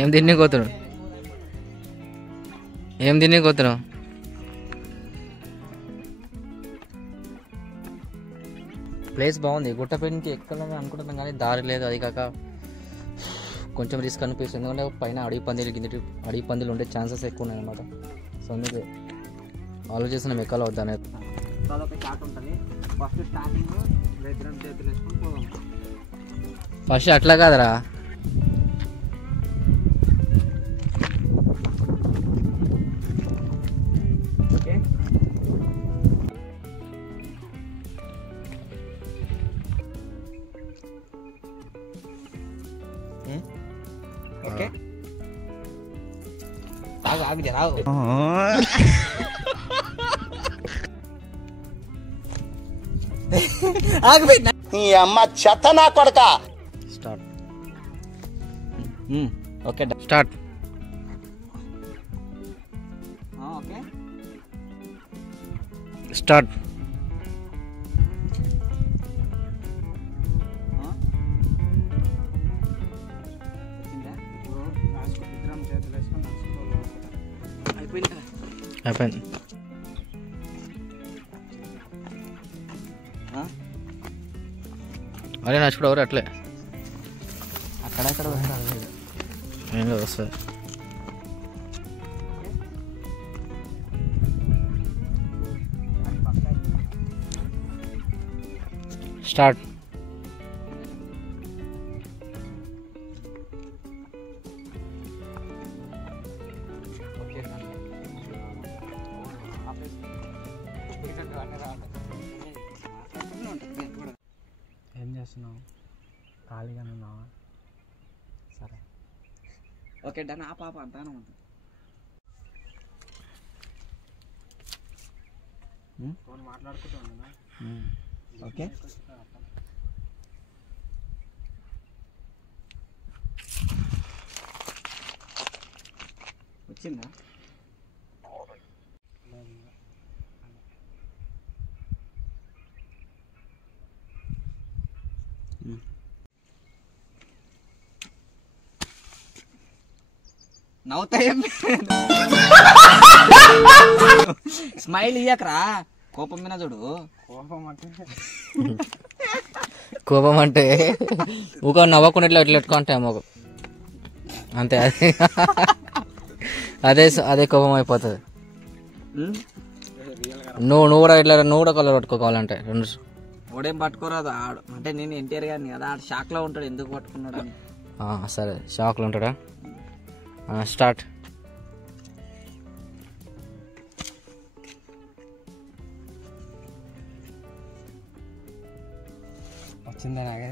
ఏం తిని కోతున్నావు? ఏం తిని కోతున్నావు? ప్లేస్ బాగుంది, గుట్టపైనకి ఎక్కాలని అనుకుంటున్నాం కానీ దారి లేదు. అది కాక కొంచెం రిస్క్ అనిపిస్తుంది, ఎందుకంటే పైన అడవి పందులు ఉండే ఛాన్సెస్ ఎక్కువ ఉన్నాయి అన్నమాట. సో అందుకే ఆలోచిస్తున్నాం ఎక్కాలో వద్దా అనేది. అదొక చాట్ ఉంటుంది. ఫస్ట్ స్టార్టింగ్ ఇద్దరం చేతులు వేసుకొని పోదాం. ఫస్ట్ అట్లా కాదరా, ఓకే ఓకే ఆగు జరావు. నీ అమ్మ చెత్త నా కొడక. Start. Okay start. Okay start. అయిపోయింది. అరే నచ్చుడు ఎవరు అట్లే అక్కడక్కడ ఏం లేదు వస్తుంది. స్టార్ట్. ఏం చేస్తున్నావు? ఖాళీగానే ఉన్నావా? సరే ఓకే డన్. ఆ పాప అంతానే ఉంటుంది. మాట్లాడుకుంటా. ఓకే వచ్చిందా? నవ్వుతా. స్మైల్ ఇయ్యకరా, కోపం మీద చూడు. కోపం అంటే ఊక నవ్వకుండా ఇట్లా ఇట్లా ఎట్టుకుంటే మొగ అంతే. అదే అదే కోపం అయిపోతుంది. నువ్వు కూడా కలర్ పట్టుకోవాలంటే రెండు. ఓడేం పట్టుకోరాదు ఆడు, అంటే నేను ఎన్టీఆర్ గారిని కదా, ఆడు షాక్ లో ఉంటాడు ఎందుకు పట్టుకున్నాడు అని. సరే షాక్లో ఉంటాడా? స్టార్ట్. వచ్చిందా నాకే?